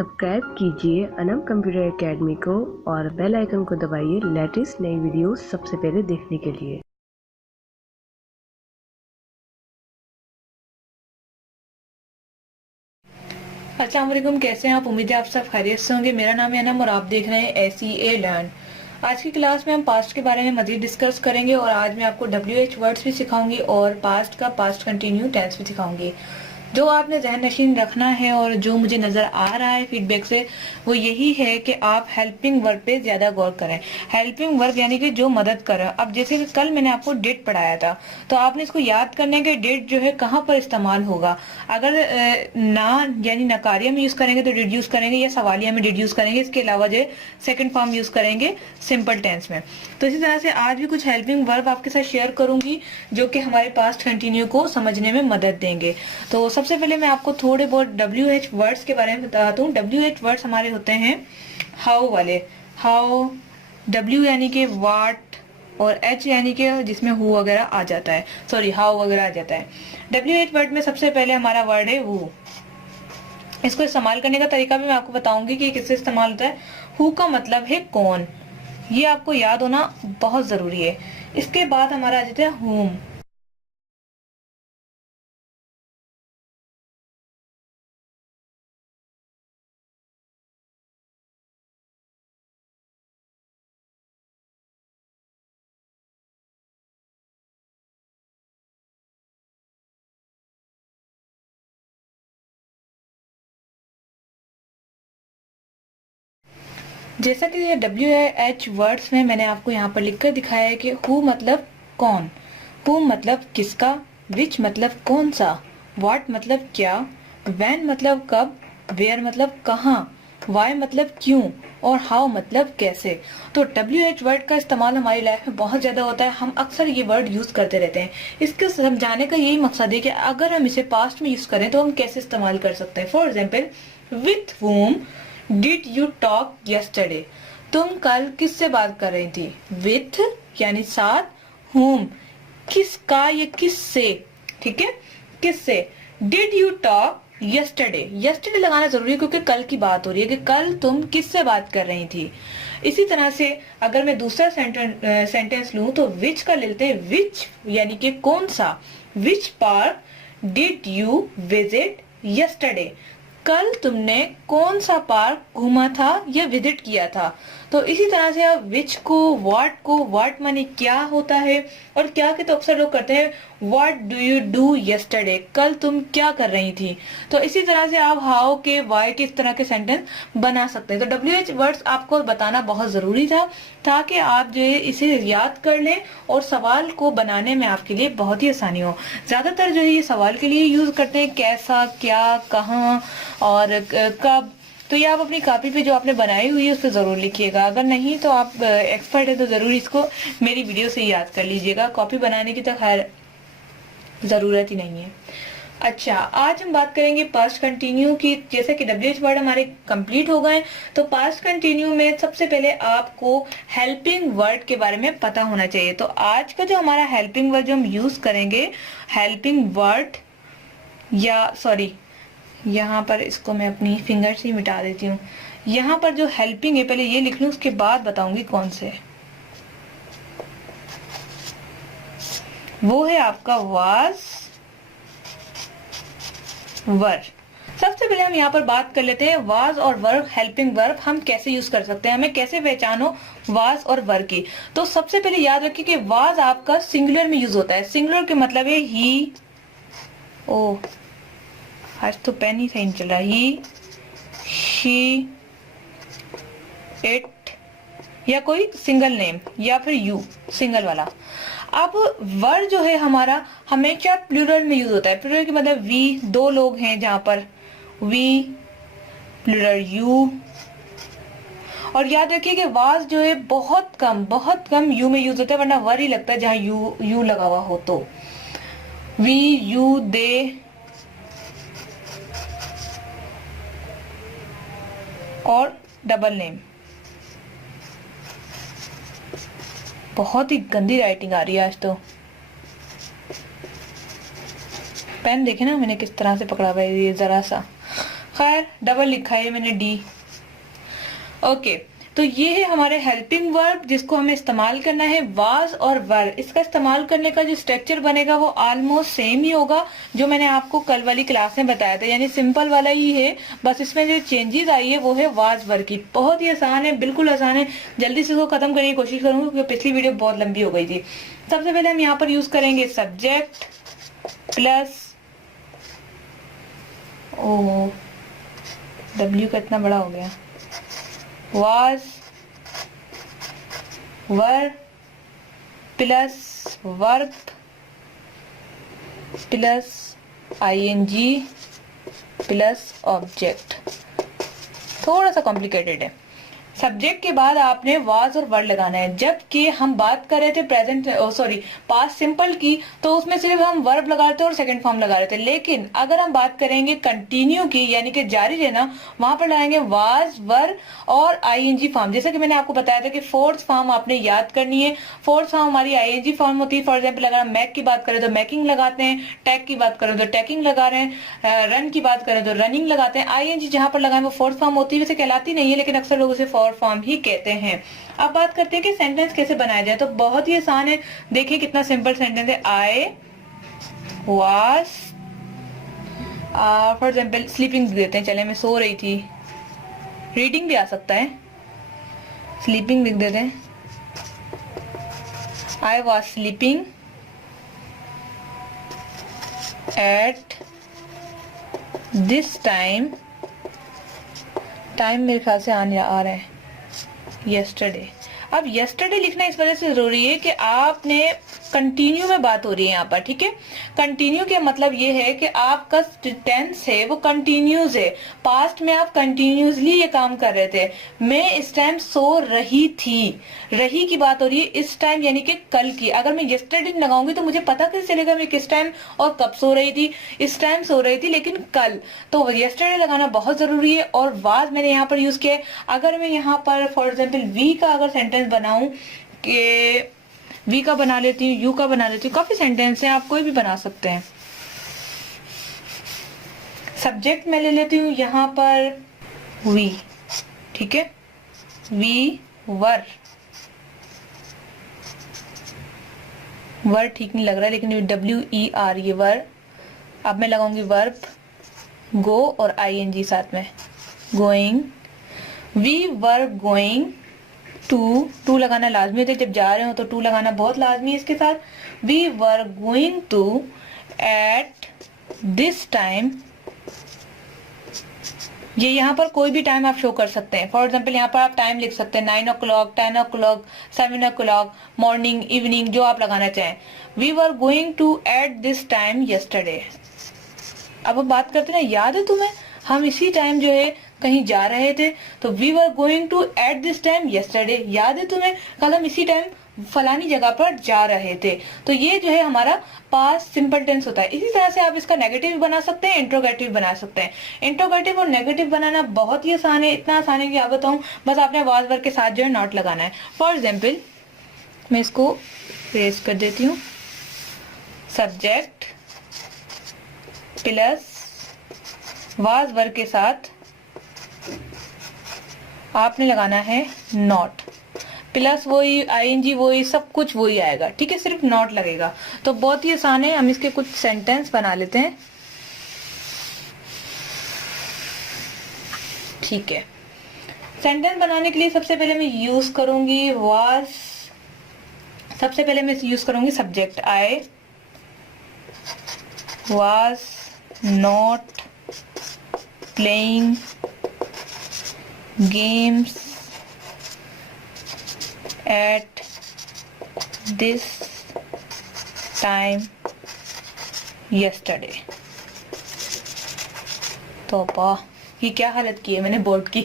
Subscribe कीजिए Anam computer academy को और बेल आइकन को दबाइए लेटेस्ट नई वीडियोस सबसे पहले देखने के लिए। अस्सलाम वालेकुम, कैसे हैं आप? उम्मीद है आप सब खैरियत से होंगे। मेरा नाम है अनम और आप देख रहे हैं SEA लर्न। आज की क्लास में हम पास्ट के बारे में मजीद डिस्कस करेंगे और आज मैं आपको WH वर्ड्स भी सिखाऊंगी और पास्ट का पास्ट कंटिन्यू टेंस भी सिखाऊंगी। जो आपने जहन नशीन रखना है और जो मुझे नजर आ रहा है फीडबैक से, वो यही है कि आप हेल्पिंग वर्ब पे ज्यादा गौर करें। हेल्पिंग वर्ब यानी कि जो मदद करे। अब जैसे कि कल मैंने आपको डिड पढ़ाया था, तो आपने इसको याद करने के डिड जो है कहाँ पर इस्तेमाल होगा। अगर ना यानी नकारिया में यूज करेंगे तो डिड यूज करेंगे, या सवालिया में डिड यूज करेंगे। इसके अलावा जो सेकंड फॉर्म यूज करेंगे सिंपल टेंस में। तो इसी तरह से आज भी कुछ हेल्पिंग वर्ब आपके साथ शेयर करूंगी जो कि हमारे पास्ट कंटिन्यू को समझने में मदद देंगे। तो सबसे पहले मैं आपको थोड़े बहुत WH वर्ड्स के बारे में बताता हूँ। WH वर्ड्स हमारे होते हैं हाउ वाले। हाउ, W यानी कि वाट और H यानी कि जिसमें हु वगैरह आ जाता है, सॉरी हाउ वगैरह आ जाता है। WH वर्ड में सबसे पहले हमारा वर्ड है हु। इसको इस्तेमाल करने का तरीका भी मैं आपको बताऊंगी कि किससे इस्तेमाल होता है। हु का मतलब है कौन, ये आपको याद होना बहुत जरूरी है। इसके बाद हमारा आ जाता है हुम। जैसा कि ये WH वर्ड्स में मैंने आपको यहाँ पर लिखकर दिखाया है कि हु मतलब कौन, हु मतलब किसका, विच मतलब कौन सा, व्हाट मतलब क्या, व्हेन मतलब कब, वेयर मतलब कहाँ, वाई मतलब क्यों और हाउ मतलब कैसे। तो WH वर्ड का इस्तेमाल हमारी लाइफ में बहुत ज्यादा होता है। हम अक्सर ये वर्ड यूज करते रहते हैं। इसके समझाने का यही मकसद है कि अगर हम इसे पास्ट में यूज करें तो हम कैसे इस्तेमाल कर सकते हैं। For example, with whom did you talk yesterday, तुम कल किससे बात कर रही थी। विथ यानी साथ, whom किसका या किससे, ठीक है, किससे। Did you talk yesterday, yesterday लगाना जरूरी है क्योंकि कल की बात हो रही है कि कल तुम किससे बात कर रही थी। इसी तरह से अगर मैं दूसरा सेंटेंस लूं तो विच का लेते हैं, विच यानी कि कौन सा। Which park did you visit yesterday, कल तुमने कौन सा पार्क घूमा था या विजिट किया था। तो इसी तरह से आप विच को, व्हाट माने क्या होता है, और क्या के तो अक्सर लोग करते हैं what do you do yesterday, कल तुम क्या कर रही थी। तो इसी तरह से आप हाउ के, वाई के इस तरह के सेंटेंस बना सकते हैं। तो WH वर्ड्स आपको बताना बहुत जरूरी था ताकि आप जो है इसे याद कर लें और सवाल को बनाने में आपके लिए बहुत ही आसानी हो। ज्यादातर जो है ये सवाल के लिए यूज करते हैं, कैसा, क्या, कहाँ और कब। तो ये आप अपनी कॉपी पे जो आपने बनाई हुई है उस पर जरूर लिखिएगा। अगर नहीं तो आप एक्सपर्ट है तो जरूर इसको मेरी वीडियो से याद कर लीजिएगा। कॉपी बनाने की तो खैर जरूरत ही नहीं है। अच्छा, आज हम बात करेंगे पास्ट कंटिन्यू की। जैसे कि WH वर्ड हमारे कंप्लीट हो गए, तो पास्ट कंटिन्यू में सबसे पहले आपको हेल्पिंग वर्ड के बारे में पता होना चाहिए। तो आज का जो हमारा हेल्पिंग वर्ड जो हम यूज करेंगे, हेल्पिंग वर्ड, या सॉरी यहाँ पर इसको मैं अपनी फिंगर से ही मिटा देती हूँ। यहाँ पर जो हेल्पिंग है पहले ये लिख लूँ, उसके बाद बताऊंगी कौन से। वो है आपका वाज वर। सबसे पहले हम यहाँ पर बात कर लेते हैं वाज और वर्ब, हेल्पिंग वर्ब हम कैसे यूज कर सकते हैं, हमें कैसे पहचानो वाज और वर्ब की। तो सबसे पहले याद रखिए कि वाज आपका सिंगुलर में यूज होता है। सिंगुलर के मतलब है ही, ओ आज तो पेन ही सही नहीं चल रहा, ही, शी, इट, या कोई सिंगल नेम, या फिर यू सिंगल वाला। अब वर्ड जो है हमारा हमेशा प्लूरल में यूज होता है। प्लूरल के मतलब वी, दो लोग हैं जहां पर वी, प्लूरल यू। और याद रखिए कि वाज जो है बहुत कम यू में यूज होता है, वरना वर ही लगता है जहां यू लगा हुआ हो। तो वी, यू, दे और डबल नेम। बहुत ही गंदी राइटिंग आ रही है आज तो। पेन देखे ना मैंने किस तरह से पकड़ा हुआ है, ये जरा सा। खैर डबल लिखा है मैंने डी। ओके, तो ये है हमारे हेल्पिंग वर्ब जिसको हमें इस्तेमाल करना है वाज और वर। इसका इस्तेमाल करने का जो स्ट्रक्चर बनेगा वो ऑलमोस्ट सेम ही होगा जो मैंने आपको कल वाली क्लास में बताया था, यानी सिंपल वाला ही है, बस इसमें जो चेंजेस आई है वो है वाज वर की। बहुत ही आसान है, बिल्कुल आसान है। जल्दी से इसको खत्म करने की कोशिश करूंगी क्योंकि पिछली वीडियो बहुत लंबी हो गई थी। सबसे पहले हम यहाँ पर यूज करेंगे सब्जेक्ट प्लस, ओ डब्ल्यू का इतना बड़ा हो गया, was were plus verb plus ing plus object. थोड़ा सा कॉम्प्लिकेटेड है। सब्जेक्ट के बाद आपने वाज और वर्ड लगाना है। जबकि हम बात कर रहे थे प्रेजेंट पास्ट सिंपल की, तो उसमें सिर्फ हम वर्ब लगा रहे थे और सेकंड फॉर्म लगा रहे थे। लेकिन अगर हम बात करेंगे कंटिन्यू की, यानी कि जारी रहना, वहां पर लगाएंगे वाज वर और आईएनजी फॉर्म। जैसा कि मैंने आपको बताया था कि फोर्थ फॉर्म आपने याद करनी है। फोर्थ फॉर्म हमारी आईएनजी फॉर्म होती है। फॉर एग्जाम्पल अगर हम मैक की बात करें तो मैकिंग लगाते हैं, टैग की बात करें तो टैकिंग लगा रहे हैं, रन की बात करें तो रनिंग लगाते हैं। आईएनजी जहां पर लगाए वो फोर्थ फॉर्म होती है, वैसे कहलाती नहीं है लेकिन अक्सर लोग उसे फॉर्म ही कहते हैं। अब बात करते हैं कि सेंटेंस कैसे बनाया जाए। तो बहुत ही आसान है, देखिए कितना सिंपल सेंटेंस है। I was, for example sleeping देते हैं, चले मैं सो रही थी। रीडिंग भी आ सकता है, स्लीपिंग लिख देते हैं। I was sleeping at this time, time मेरे ख्याल से आ रहा है yesterday। अब yesterday लिखना इस वजह से जरूरी है कि आपने कंटिन्यू में बात हो रही है यहाँ पर, ठीक है। कंटिन्यू का मतलब ये है कि आपका टेंस है वो कंटिन्यूस है। पास्ट में आप कंटिन्यूसली ये काम कर रहे थे। मैं इस टाइम सो रही थी, रही की बात हो रही है इस टाइम यानी कि कल की। अगर मैं yesterday लगाऊंगी तो मुझे पता कैसे चलेगा मैं किस टाइम और कब सो रही थी। इस टाइम सो रही थी लेकिन कल, तो yesterday लगाना बहुत जरूरी है। और वाज मैंने यहाँ पर यूज किया है। अगर मैं यहाँ पर फॉर एग्जाम्पल वी का अगर सेंटेंस बनाऊं कि वी का बना लेती हूँ, यू का बना लेती हूँ, काफी सेंटेंस हैं, आप कोई भी बना सकते हैं। सब्जेक्ट में ले लेती हूँ यहाँ पर वी, ठीक है। वी वर, वर ठीक नहीं लग रहा लेकिन WER ये वर। अब मैं लगाऊंगी वर्ब गो और ING साथ में, going. We were going to लगाना लाजमी है, जब जा रहे हो तो टू लगाना बहुत लाजमी है इसके साथ। We were going to at this time, ये यहाँ पर कोई भी टाइम आप शो कर सकते हैं। फॉर एग्जाम्पल यहाँ पर आप टाइम लिख सकते हैं 9 o'clock, 10 o'clock, 7 o'clock, morning, evening, जो आप लगाना चाहें। We were going to at this time yesterday। अब हम बात करते हैं, याद है तुम्हें हम इसी टाइम जो है कहीं जा रहे थे, तो we were going to at this time yesterday। याद है तुम्हें कल हम इसी टाइम फलानी जगह पर जा रहे थे। तो ये जो है हमारा पास्ट सिंपल टेंस होता है। इसी तरह से आप इसका नेगेटिव बना सकते हैं, इंट्रोगेटिव बना सकते हैं। इंट्रोगेटिव और नेगेटिव बनाना बहुत ही आसान है, इतना आसान है कि आप बताऊं, बस आपने वाज वर्ग के साथ जो है नॉट लगाना है। फॉर एग्जाम्पल मैं इसको रेस कर देती हूँ, सब्जेक्ट प्लस वाज वर्ग के साथ आपने लगाना है नॉट, प्लस वही ING वही सब कुछ वही आएगा, ठीक है, सिर्फ नॉट लगेगा। तो बहुत ही आसान है। हम इसके कुछ सेंटेंस बना लेते हैं, ठीक है। सेंटेंस बनाने के लिए सबसे पहले मैं यूज करूंगी वाज, सबसे पहले मैं यूज करूंगी subject. I was not playing games at this time yesterday। तो ये क्या हालत की है मैंने बोर्ड की।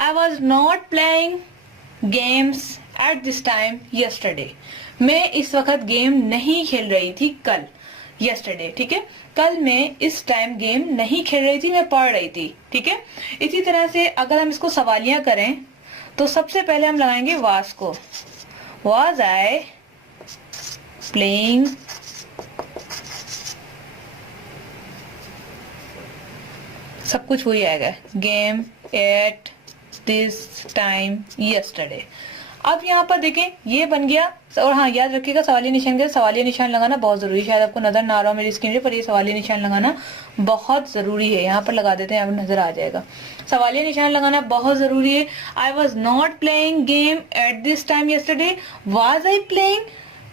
I was not playing games at this time yesterday। मैं इस वक्त गेम नहीं खेल रही थी कल, yesterday, ठीक है। कल मैं इस टाइम गेम नहीं खेल रही थी, मैं पढ़ रही थी, ठीक है। इसी तरह से अगर हम इसको सवालिया करें तो सबसे पहले हम लगाएंगे वाज को। वाज आई प्लेइंग सब कुछ वही आएगा, game at this time yesterday. अब यहाँ पर देखें ये बन गया, और हाँ याद रखिएगा सवालिया निशान के सवालिया निशान लगाना बहुत जरूरी है। शायद आपको नजर ना आ रहा हो मेरी स्क्रीन पर ये सवालिया निशान लगाना बहुत जरूरी है। यहाँ पर लगा देते हैं, यहाँ पर नजर आ जाएगा। सवालिया निशान लगाना बहुत जरूरी है। I was not playing game at this time yesterday, was I playing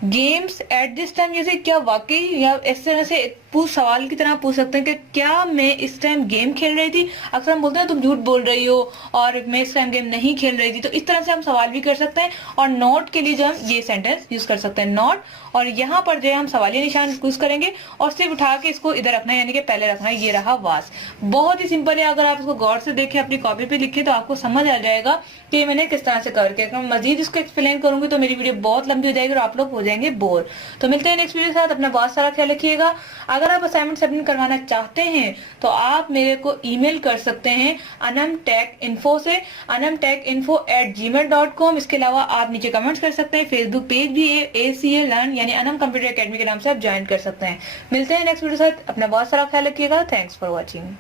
games eight this time. जैसे क्या वाकई, या इस तरह से सवाल की तरह पूछ सकते हैं कि क्या मैं इस टाइम गेम खेल रही थी। अक्सर हम बोलते हैं तुम झूठ बोल रही हो और मैं इस टाइम गेम नहीं खेल रही थी, तो इस तरह से हम सवाल भी कर सकते हैं। और नॉट के लिए जो हम ये सेंटेंस यूज कर सकते हैं, नॉट, और यहाँ पर जो है हम सवालिया निशान यूज करेंगे और सिर्फ उठा के इसको इधर रखना है, यानी कि पहले रखना है। ये रहा वास, बहुत ही सिंपल है। अगर आप इसको गौर से देखें, अपनी कॉपी पे लिखे, तो आपको समझ आ जाएगा कि मैंने किस तरह से कवर किया। मजीद इसको एक्सप्लेन करूंगी तो मेरी वीडियो बहुत लंबी हो जाएगी और आप लोग हो जाएंगे बोर। तो मिलते हैं नेक्स्ट वीडियो के साथ। अपना बहुत सारा ख्याल रखिएगा। अगर आप असाइनमेंट सबमिट करवाना चाहते हैं तो आप मेरे को ईमेल कर सकते हैं anamtechinfo से, anamtechinfo@gmail.com। इसके अलावा आप नीचे कमेंट्स कर सकते हैं। फेसबुक पेज भी है ACA लर्न यानी अनम कंप्यूटर एकेडमी के नाम से आप ज्वाइन कर सकते हैं। मिलते हैं नेक्स्ट वीडियो के साथ। अपना बहुत सारा ख्याल रखिएगा। Thanks for watching.